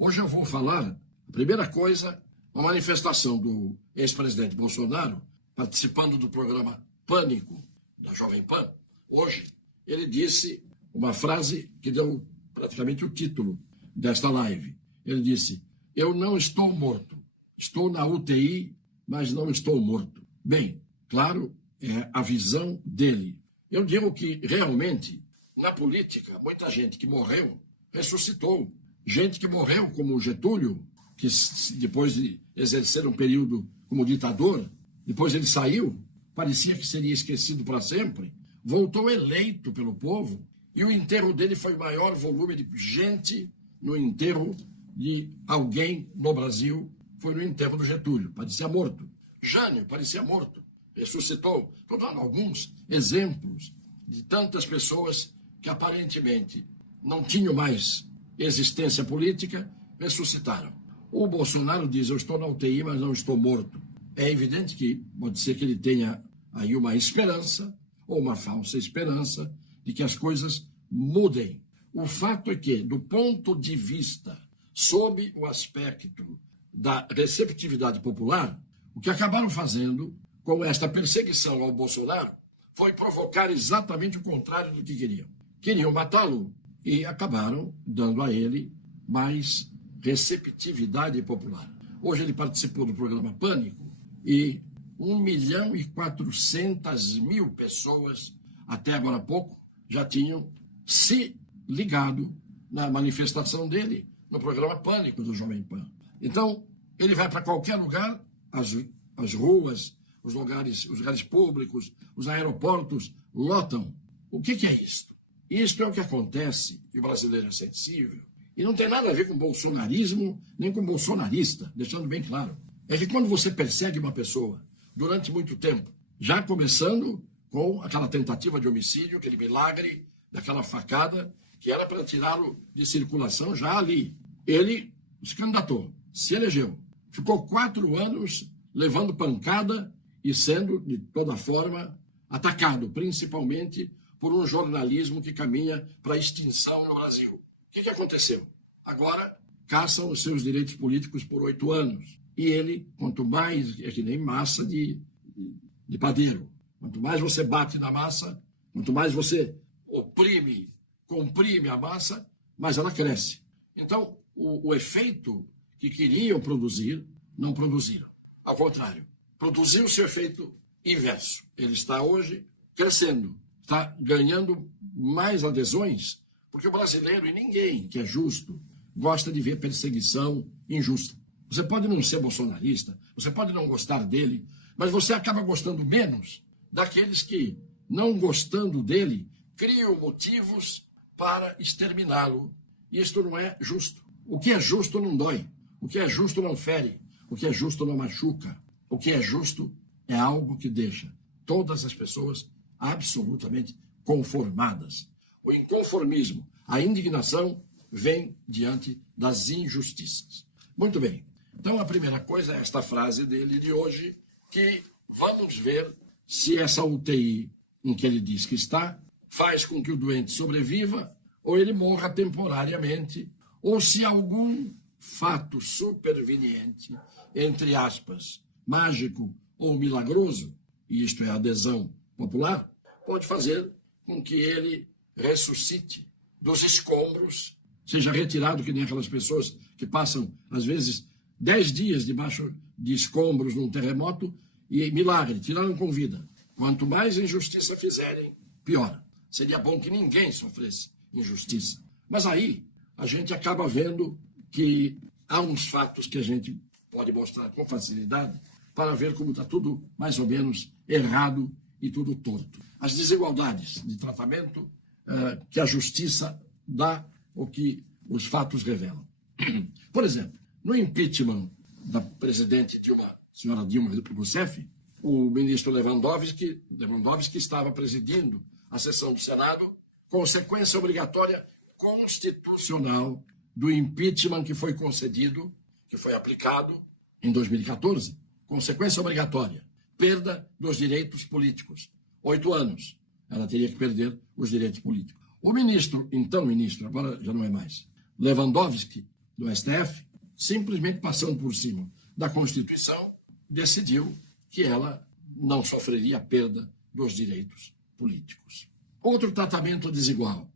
Hoje eu vou falar, a primeira coisa, uma manifestação do ex-presidente Bolsonaro, participando do programa Pânico, da Jovem Pan. Hoje, ele disse uma frase que deu praticamente o título desta live. Ele disse: eu não estou morto, estou na UTI, mas não estou morto. Bem, claro, é a visão dele. Eu digo que, realmente, na política, muita gente que morreu ressuscitou. Gente que morreu, como o Getúlio, que depois de exercer um período como ditador, depois ele saiu, parecia que seria esquecido para sempre, voltou eleito pelo povo, e o enterro dele foi o maior volume de gente no enterro de alguém no Brasil, foi no enterro do Getúlio, parecia morto. Jânio parecia morto, ressuscitou. Estou dando alguns exemplos de tantas pessoas que aparentemente não tinham mais existência política, ressuscitaram. O Bolsonaro diz: eu estou na UTI, mas não estou morto. É evidente que pode ser que ele tenha aí uma esperança, ou uma falsa esperança, de que as coisas mudem. O fato é que, do ponto de vista, sob o aspecto da receptividade popular, o que acabaram fazendo com esta perseguição ao Bolsonaro foi provocar exatamente o contrário do que queriam. Queriam matá-lo e acabaram dando a ele mais receptividade popular. Hoje ele participou do programa Pânico e 1.400.000 pessoas, até agora há pouco, já tinham se ligado na manifestação dele no programa Pânico do Jovem Pan. Então, ele vai para qualquer lugar, as ruas, os lugares públicos, os aeroportos lotam. O que é isto? Isto é o que acontece, e o brasileiro é sensível, e não tem nada a ver com bolsonarismo, nem com bolsonarista, deixando bem claro. É que quando você persegue uma pessoa durante muito tempo, já começando com aquela tentativa de homicídio, aquele milagre daquela facada, que era para tirá-lo de circulação já ali. Ele se candidatou, se elegeu, ficou 4 anos levando pancada e sendo, de toda forma, atacado, principalmente por um jornalismo que caminha para a extinção no Brasil. O que aconteceu? Agora caçam os seus direitos políticos por 8 anos. E ele, quanto mais, é que nem massa de padeiro. Quanto mais você bate na massa, quanto mais você oprime, comprime a massa, mais ela cresce. Então, o efeito que queriam produzir, não produziram. Ao contrário, produziu seu efeito inverso. Ele está hoje crescendo, está ganhando mais adesões, porque o brasileiro, e ninguém que é justo, gosta de ver perseguição injusta. Você pode não ser bolsonarista, você pode não gostar dele, mas você acaba gostando menos daqueles que, não gostando dele, criam motivos para exterminá-lo. E isto não é justo. O que é justo não dói. O que é justo não fere. O que é justo não machuca. O que é justo é algo que deixa todas as pessoas absolutamente conformadas. O inconformismo, a indignação, vem diante das injustiças. Muito bem. Então, a primeira coisa é esta frase dele de hoje, que vamos ver se essa UTI em que ele diz que está faz com que o doente sobreviva ou ele morra temporariamente, ou se algum fato superveniente, entre aspas, mágico ou milagroso, e isto é a adesão popular, pode fazer com que ele ressuscite dos escombros, seja retirado, que nem aquelas pessoas que passam, às vezes, 10 dias debaixo de escombros num terremoto e, milagre, tiraram com vida. Quanto mais injustiça fizerem, pior. Seria bom que ninguém sofresse injustiça. Mas aí a gente acaba vendo que há uns fatos que a gente pode mostrar com facilidade para ver como está tudo mais ou menos errado e tudo torto. As desigualdades de tratamento que a justiça dá, ou que os fatos revelam. Por exemplo, no impeachment da presidente senhora Dilma Rousseff, o ministro Lewandowski estava presidindo a sessão do Senado, consequência obrigatória constitucional do impeachment que foi concedido, que foi aplicado em 2014, consequência obrigatória, perda dos direitos políticos. 8 anos, ela teria que perder os direitos políticos. O ministro, agora já não é mais, Lewandowski, do STF, simplesmente passando por cima da Constituição, decidiu que ela não sofreria perda dos direitos políticos. Outro tratamento desigual.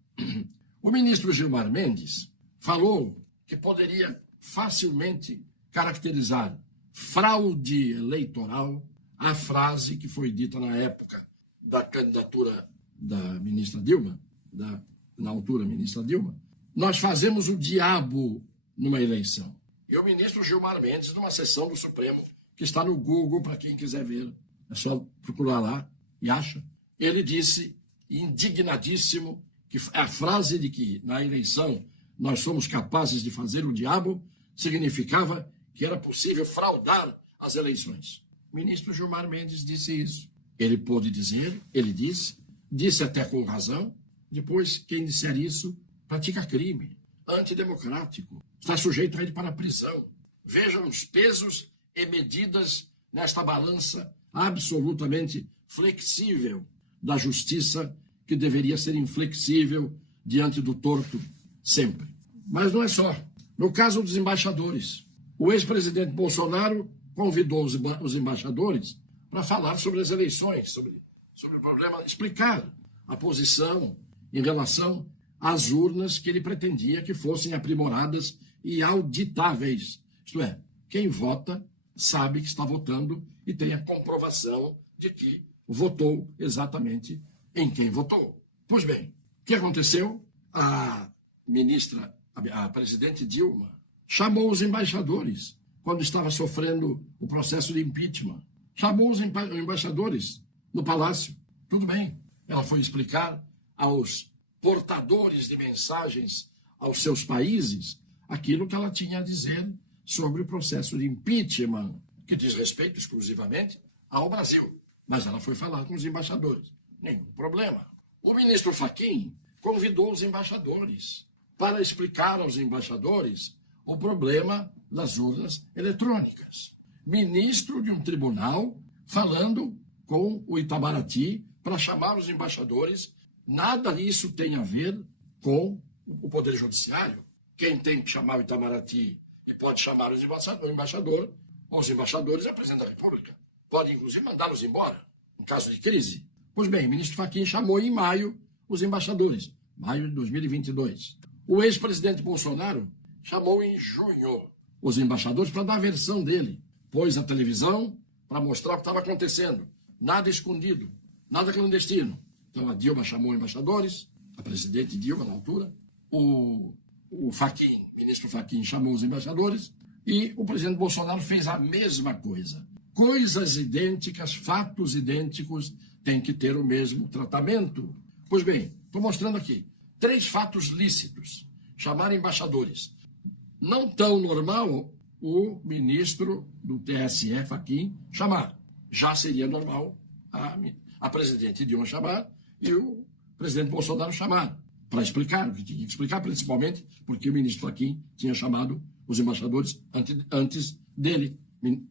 O ministro Gilmar Mendes falou que poderia facilmente caracterizar fraude eleitoral a frase que foi dita na época da candidatura da ministra Dilma, na altura ministra Dilma: nós fazemos o diabo numa eleição. E o ministro Gilmar Mendes, numa sessão do Supremo, que está no Google, para quem quiser ver, é só procurar lá e acha, ele disse, indignadíssimo, que a frase de que na eleição nós somos capazes de fazer o diabo significava que era possível fraudar as eleições. O ministro Gilmar Mendes disse isso. Ele pôde dizer, ele disse até com razão. Depois, quem disser isso pratica crime, antidemocrático, está sujeito a ir para a prisão. Vejam os pesos e medidas nesta balança absolutamente flexível da justiça, que deveria ser inflexível diante do torto sempre. Mas não é só. No caso dos embaixadores, o ex-presidente Bolsonaro convidou os embaixadores para falar sobre as eleições, sobre o problema, explicar a posição em relação às urnas que ele pretendia que fossem aprimoradas e auditáveis. Isto é, quem vota sabe que está votando e tem a comprovação de que votou exatamente em quem votou. Pois bem, o que aconteceu? A presidente Dilma, chamou os embaixadores quando estava sofrendo o processo de impeachment. Chamou os embaixadores no palácio. Tudo bem. Ela foi explicar aos portadores de mensagens aos seus países aquilo que ela tinha a dizer sobre o processo de impeachment, que diz respeito exclusivamente ao Brasil. Mas ela foi falar com os embaixadores. Nenhum problema. O ministro Fachin convidou os embaixadores para explicar aos embaixadores o problema das urnas eletrônicas. Ministro de um tribunal falando com o Itamaraty para chamar os embaixadores. Nada disso tem a ver com o Poder Judiciário. Quem tem que chamar o Itamaraty e pode chamar o embaixador, ou os embaixadores, é o presidente da República. Pode, inclusive, mandá-los embora, em caso de crise. Pois bem, o ministro Fachin chamou em maio os embaixadores, maio de 2022. O ex-presidente Bolsonaro chamou em junho os embaixadores para dar a versão dele. Pôs a televisão para mostrar o que estava acontecendo. Nada escondido, nada clandestino. Então a Dilma chamou embaixadores, a presidente Dilma na altura, o Fachin, ministro Fachin, chamou os embaixadores e o presidente Bolsonaro fez a mesma coisa. Coisas idênticas, fatos idênticos, têm que ter o mesmo tratamento. Pois bem, estou mostrando aqui 3 fatos lícitos. Chamar embaixadores. Não tão normal o ministro do TSE, Fachin, chamar. Já seria normal a presidente Dilma chamar e o presidente Bolsonaro chamar, para explicar o que tinha que explicar, principalmente porque o ministro Fachin tinha chamado os embaixadores antes dele,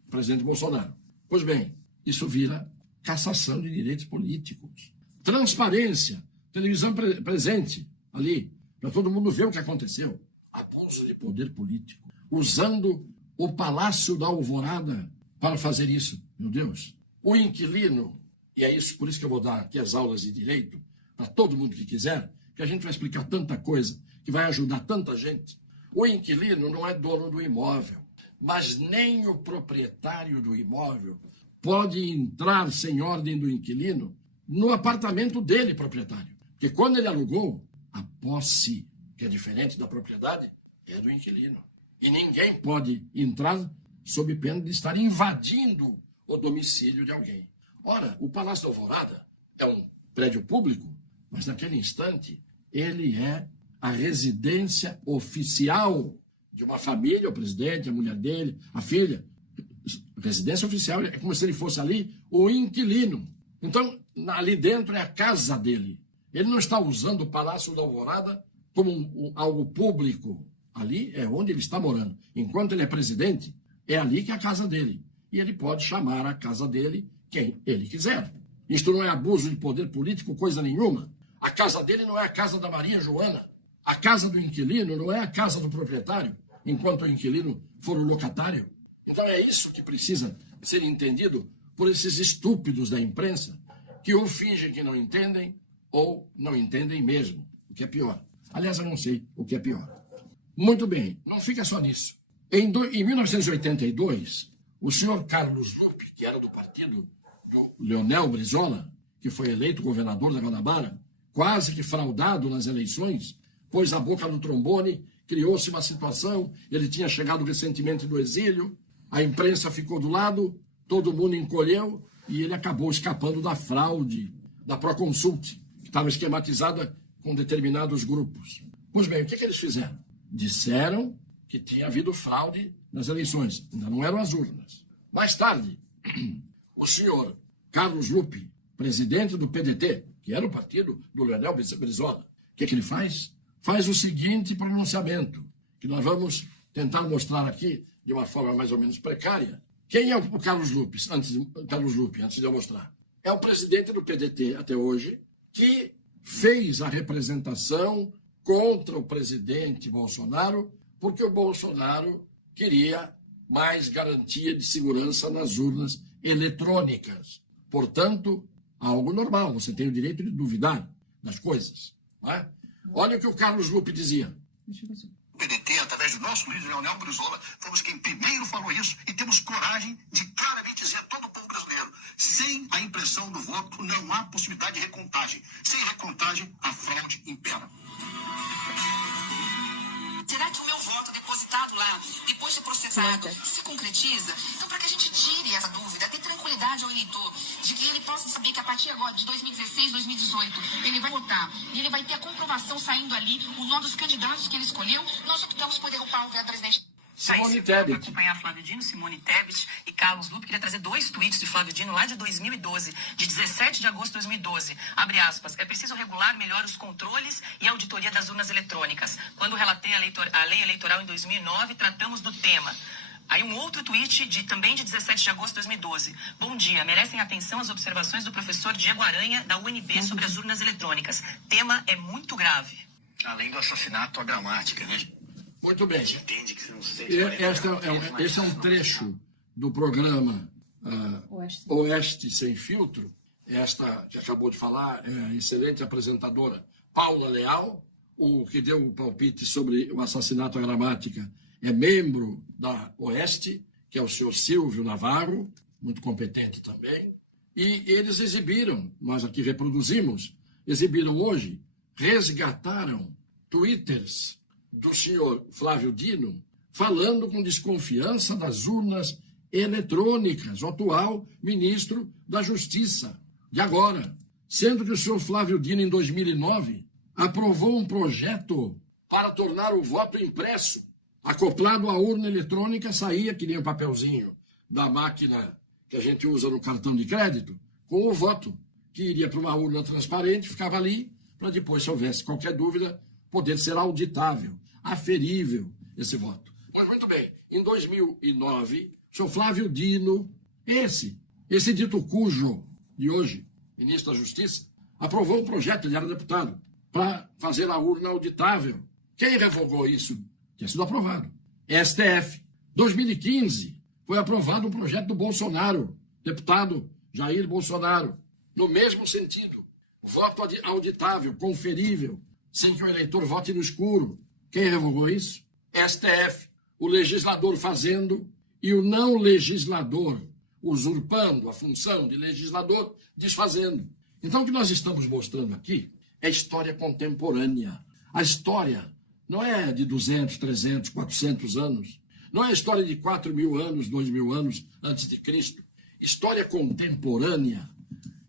presidente Bolsonaro. Pois bem, isso vira cassação de direitos políticos. Transparência, televisão presente ali, para todo mundo ver o que aconteceu. Abuso de poder político, usando o Palácio da Alvorada para fazer isso. Meu Deus. O inquilino, e é isso, por isso que eu vou dar aqui as aulas de direito, para todo mundo que quiser, que a gente vai explicar tanta coisa, que vai ajudar tanta gente. O inquilino não é dono do imóvel, mas nem o proprietário do imóvel pode entrar sem ordem do inquilino no apartamento dele, proprietário. Porque quando ele alugou, a posse, que é diferente da propriedade, é do inquilino. E ninguém pode entrar sob pena de estar invadindo o domicílio de alguém. Ora, o Palácio da Alvorada é um prédio público, mas naquele instante ele é a residência oficial de uma família, o presidente, a mulher dele, a filha. Residência oficial é como se ele fosse ali o inquilino. Então, ali dentro é a casa dele. Ele não está usando o Palácio da Alvorada como algo público. Ali é onde ele está morando. Enquanto ele é presidente, é ali que é a casa dele. E ele pode chamar a casa dele quem ele quiser. Isto não é abuso de poder político, coisa nenhuma. A casa dele não é a casa da Maria Joana. A casa do inquilino não é a casa do proprietário. enquanto o inquilino for o locatário? Então é isso que precisa ser entendido por esses estúpidos da imprensa, que ou fingem que não entendem, ou não entendem mesmo, o que é pior. Aliás, eu não sei o que é pior. Muito bem, não fica só nisso. Em 1982, o senhor Carlos Lupe, que era do partido do Leonel Brizola, que foi eleito governador da Guanabara, quase que fraudado nas eleições, pôs a boca no trombone, criou-se uma situação, ele tinha chegado recentemente do exílio, a imprensa ficou do lado, todo mundo encolheu e ele acabou escapando da fraude da Proconsult, que estava esquematizada com determinados grupos. Pois bem, o que eles fizeram? Disseram que tinha havido fraude nas eleições, ainda não eram as urnas. Mais tarde, o senhor Carlos Lupe, presidente do PDT, que era o partido do Leonel Brizola, o que ele faz? Faz o seguinte pronunciamento, que nós vamos tentar mostrar aqui de uma forma mais ou menos precária. Quem é o Carlos Lupe, antes de eu mostrar? É o presidente do PDT até hoje, que fez a representação contra o presidente Bolsonaro, porque o Bolsonaro queria mais garantia de segurança nas urnas eletrônicas. Portanto, algo normal, você tem o direito de duvidar das coisas. Não é? Olha o que o Carlos Lupe dizia. O PDT, através do nosso líder Leonel Brizola, fomos quem primeiro falou isso e temos coragem de claramente dizer a todo o povo brasileiro: sem a impressão do voto não há possibilidade de recontagem. Sem recontagem, a fraude impera. Será que o meu voto depositado lá, depois de processado, se concretiza? Então, para que a gente tire essa dúvida, dê tranquilidade ao eleitor, de que ele possa saber que a partir agora de 2016, 2018, ele vai votar e ele vai ter a comprovação saindo ali, o nome dos candidatos que ele escolheu. Nós optamos por derrubar o vereador presidente. Simone Tebet. Para acompanhar Flávio Dino, Simone Tebet e Carlos Lupe. Queria trazer 2 tweets de Flávio Dino lá de 2012, de 17 de agosto de 2012. Abre aspas. É preciso regular melhor os controles e a auditoria das urnas eletrônicas. Quando relatei a lei eleitoral em 2009, tratamos do tema. Aí um outro tweet também de 17 de agosto de 2012. Bom dia, merecem atenção as observações do professor Diego Aranha, da UNB, sobre as urnas eletrônicas. Tema é muito grave. Além do assassinato, a gramática, né? Muito bem. Entende que você não sente Esse é um trecho do programa Oeste Sem Filtro. Esta que acabou de falar é a excelente apresentadora Paula Leal. O que deu o palpite sobre o assassinato à gramática é membro da Oeste, que é o senhor Silvio Navarro, muito competente também. E eles exibiram, nós aqui reproduzimos, exibiram hoje, resgataram twitters do senhor Flávio Dino, falando com desconfiança das urnas eletrônicas, o atual ministro da Justiça, de agora. Sendo que o senhor Flávio Dino, em 2009, aprovou um projeto para tornar o voto impresso. Acoplado à urna eletrônica, saía, que nem o papelzinho da máquina que a gente usa no cartão de crédito, com o voto, que iria para uma urna transparente, ficava ali, para depois, se houvesse qualquer dúvida, poder ser auditável, aferível esse voto. Pois muito bem, em 2009, o senhor Flávio Dino, esse dito cujo de hoje, ministro da Justiça, aprovou um projeto, ele era deputado, para fazer a urna auditável. Quem revogou isso? Tinha sido aprovado. STF. 2015, foi aprovado um projeto do Bolsonaro, deputado Jair Bolsonaro, no mesmo sentido. Voto auditável, conferível, sem que o eleitor vote no escuro. Quem revogou isso? STF. O legislador fazendo e o não legislador usurpando a função de legislador, desfazendo. Então, o que nós estamos mostrando aqui é história contemporânea. A história não é de 200, 300, 400 anos. Não é a história de 4.000 anos, 2.000 anos antes de Cristo. História contemporânea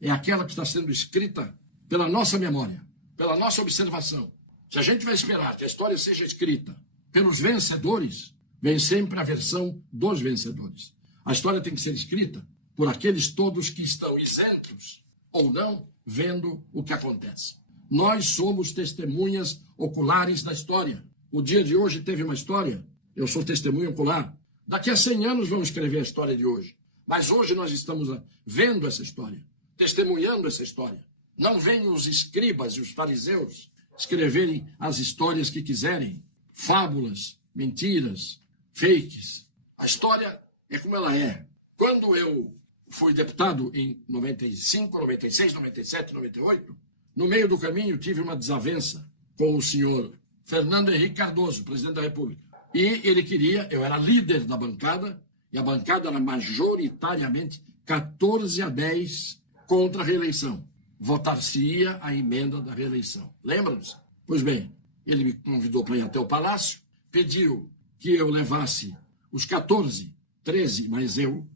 é aquela que está sendo escrita pela nossa memória, pela nossa observação. Se a gente vai esperar que a história seja escrita pelos vencedores, vem sempre a versão dos vencedores. A história tem que ser escrita por aqueles todos que estão isentos ou não vendo o que acontece. Nós somos testemunhas oculares da história. O dia de hoje teve uma história, eu sou testemunha ocular. Daqui a 100 anos vamos escrever a história de hoje. Mas hoje nós estamos vendo essa história, testemunhando essa história. Não venham os escribas e os fariseus escreverem as histórias que quiserem, fábulas mentiras, fakes. A história é como ela é. Quando eu fui deputado em 95, 96, 97, 98, no meio do caminho tive uma desavença com o senhor Fernando Henrique Cardoso, presidente da República. E ele queria, eu era líder da bancada, e a bancada era majoritariamente 14-10 contra a reeleição. Votar-se-ia a emenda da reeleição. Lembram-se? Pois bem, ele me convidou para ir até o Palácio, pediu que eu levasse os 14, 13, mas eu,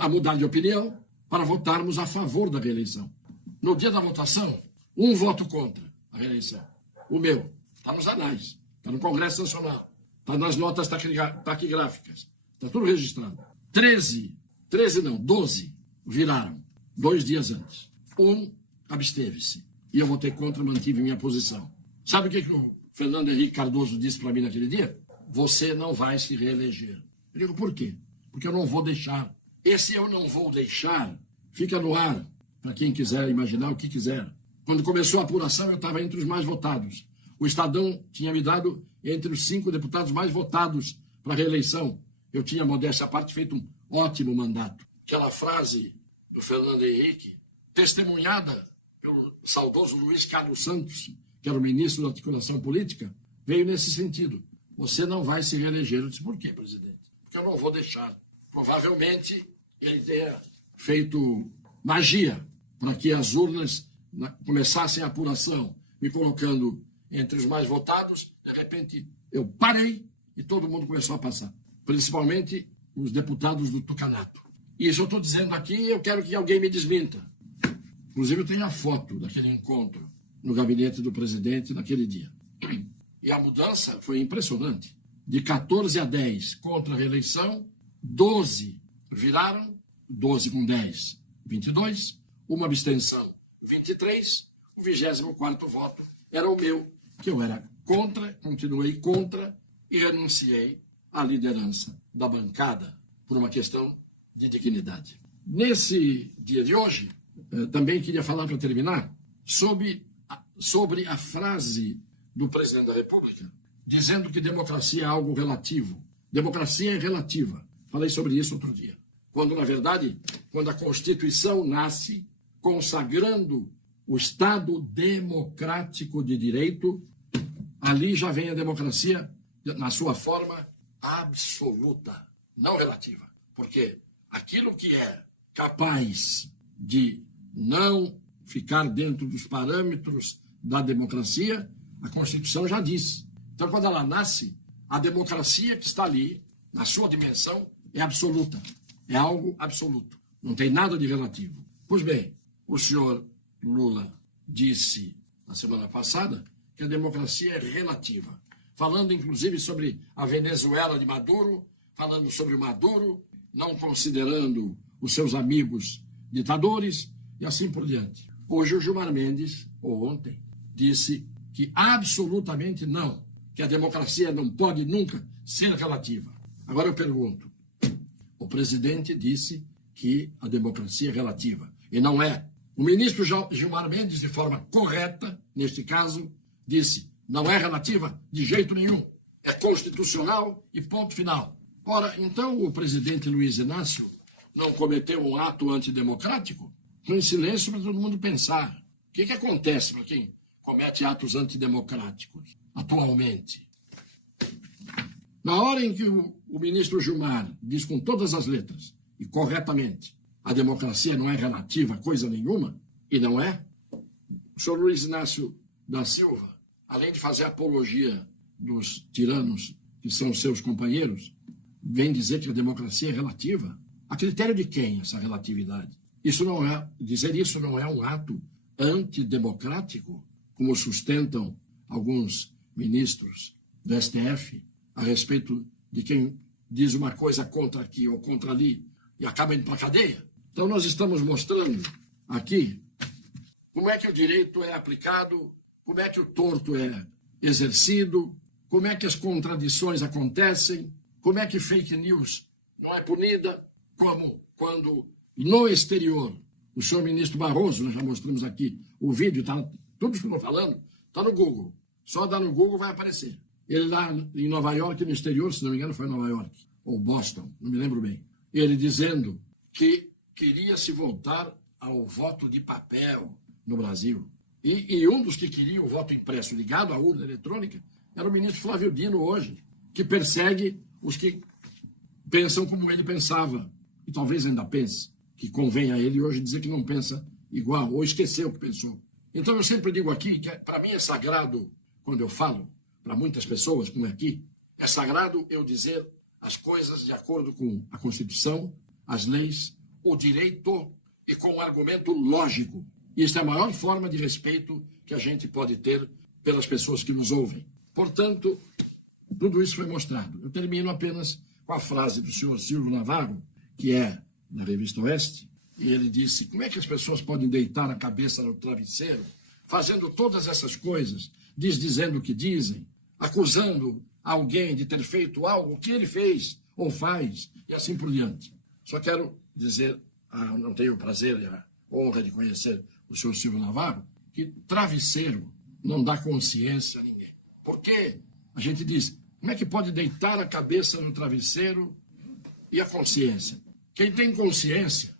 a mudar de opinião, para votarmos a favor da reeleição. No dia da votação, um voto contra a reeleição. O meu. Está nos anais, está no Congresso Nacional, está nas notas taquigráficas, está tudo registrado. 12 viraram 2 dias antes. Um absteve-se. E eu votei contra, mantive minha posição. Sabe o que o Fernando Henrique Cardoso disse para mim naquele dia? Você não vai se reeleger. Eu digo, por quê? Porque eu não vou deixar. Esse eu não vou deixar fica no ar, para quem quiser imaginar o que quiser. Quando começou a apuração, eu estava entre os mais votados. O Estadão tinha me dado entre os 5 deputados mais votados para a reeleição. Eu tinha, modéstia à parte, feito um ótimo mandato. Aquela frase do Fernando Henrique, testemunhada pelo saudoso Luiz Carlos Santos, que era o ministro da Articulação Política, veio nesse sentido. Você não vai se reeleger. Eu disse, por quê, presidente? Porque eu não vou deixar. Provavelmente ele tenha feito magia para que as urnas começassem a apuração, me colocando entre os mais votados. De repente, eu parei e todo mundo começou a passar. Principalmente os deputados do Tucanato. Isso eu estou dizendo aqui, eu quero que alguém me desminta. Inclusive, eu tenho a foto daquele encontro no gabinete do presidente naquele dia. E a mudança foi impressionante. De 14-10 contra a reeleição, 12 viraram, 12 com 10, 22, uma abstenção, 23, o 24º voto era o meu, que eu era contra, continuei contra e renunciei à liderança da bancada por uma questão de dignidade. Nesse dia de hoje, também queria falar, para terminar, sobre a frase do presidente da República, dizendo que democracia é algo relativo. Democracia é relativa. Falei sobre isso outro dia. Quando, na verdade, quando a Constituição nasce consagrando o Estado democrático de direito, ali já vem a democracia na sua forma absoluta, não relativa. Porque aquilo que é capaz de não ficar dentro dos parâmetros da democracia, a Constituição já diz. Então, quando ela nasce, a democracia que está ali, na sua dimensão, é absoluta. É algo absoluto. Não tem nada de relativo. Pois bem, o senhor Lula disse na semana passada que a democracia é relativa. Falando, inclusive, sobre a Venezuela de Maduro, falando sobre o Maduro, não considerando os seus amigos ditadores e assim por diante. Hoje o Gilmar Mendes, ou ontem, disse que absolutamente não, que a democracia não pode nunca ser relativa. Agora eu pergunto, o presidente disse que a democracia é relativa, e não é. O ministro Gilmar Mendes, de forma correta, neste caso, disse, não é relativa de jeito nenhum, é constitucional e ponto final. Ora, então o presidente Luiz Inácio não cometeu um ato antidemocrático? Estou em silêncio para todo mundo pensar. O que acontece para quem comete atos antidemocráticos atualmente? Na hora em que o ministro Gilmar diz com todas as letras, e corretamente, a democracia não é relativa a coisa nenhuma, e não é, o senhor Luiz Inácio da Silva, além de fazer apologia dos tiranos que são seus companheiros, vem dizer que a democracia é relativa. A critério de quem essa relatividade? Dizer isso não é um ato antidemocrático, como sustentam alguns ministros do STF a respeito de quem diz uma coisa contra aqui ou contra ali e acaba indo para a cadeia? Então nós estamos mostrando aqui como é que o direito é aplicado, como é que o torto é exercido, como é que as contradições acontecem, como é que fake news não é punida, como quando no exterior, o senhor ministro Barroso, nós já mostramos aqui o vídeo, tudo que eu estou falando, está no Google. Só dar no Google vai aparecer. Ele lá em Nova York, no exterior, se não me engano, foi em Nova York, ou Boston, não me lembro bem. Ele dizendo que queria se voltar ao voto de papel no Brasil. E um dos que queria o voto impresso ligado à urna eletrônica era o ministro Flávio Dino hoje, que persegue os que pensam como ele pensava, e talvez ainda pense, que convém a ele hoje dizer que não pensa igual, ou esqueceu o que pensou. Então eu sempre digo aqui que para mim é sagrado, quando eu falo, para muitas pessoas, como é aqui, é sagrado eu dizer as coisas de acordo com a Constituição, as leis, o direito e com um argumento lógico. Isso é a maior forma de respeito que a gente pode ter pelas pessoas que nos ouvem. Portanto, tudo isso foi mostrado. Eu termino apenas com a frase do senhor Silvio Navarro, que é na Revista Oeste, e ele disse: como é que as pessoas podem deitar a cabeça no travesseiro, fazendo todas essas coisas, dizendo o que dizem, acusando alguém de ter feito algo que ele fez ou faz, e assim por diante. Só quero dizer, não tenho o prazer e a honra de conhecer o senhor Silvio Navarro, que travesseiro não dá consciência a ninguém. Porque a gente diz, como é que pode deitar a cabeça no travesseiro e a consciência? Quem tem consciência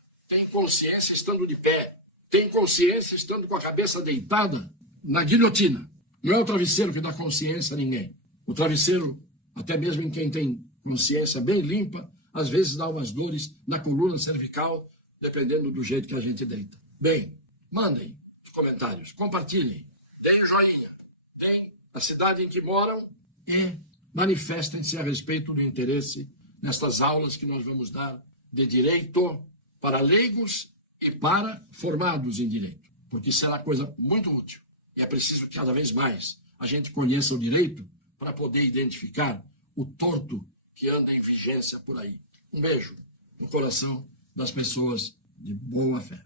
estando de pé, tem consciência estando com a cabeça deitada na guilhotina. Não é o travesseiro que dá consciência a ninguém. O travesseiro, até mesmo em quem tem consciência bem limpa, às vezes dá umas dores na coluna cervical, dependendo do jeito que a gente deita. Bem, mandem os comentários, compartilhem, deem o joinha, deem a cidade em que moram e manifestem-se a respeito do interesse nestas aulas que nós vamos dar de direito para leigos e para formados em direito, porque será coisa muito útil. E é preciso que cada vez mais a gente conheça o direito para poder identificar o torto que anda em vigência por aí. Um beijo no coração das pessoas de boa fé.